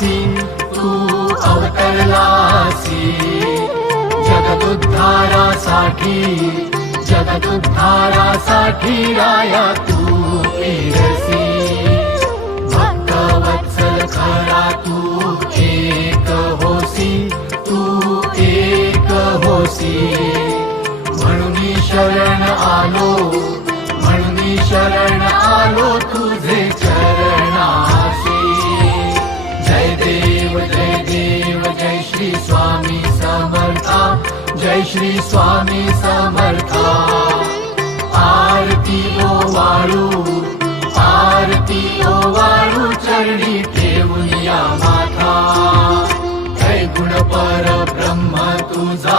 करण्यासी तू अवतरलासी, जगदुद्धारासाठी राया तू फिरसी। भक्तवत्सल खरा तू एक होसी, तू एक होसी। म्हणून शरण आलो तुझे चरणासी। जय देव जय श्री स्वामी समर्था, जय श्री स्वामी समर्था। आरती ओवाळू चरणी ठेवून या माथा। जय गुण पर ब्रह्म तुझा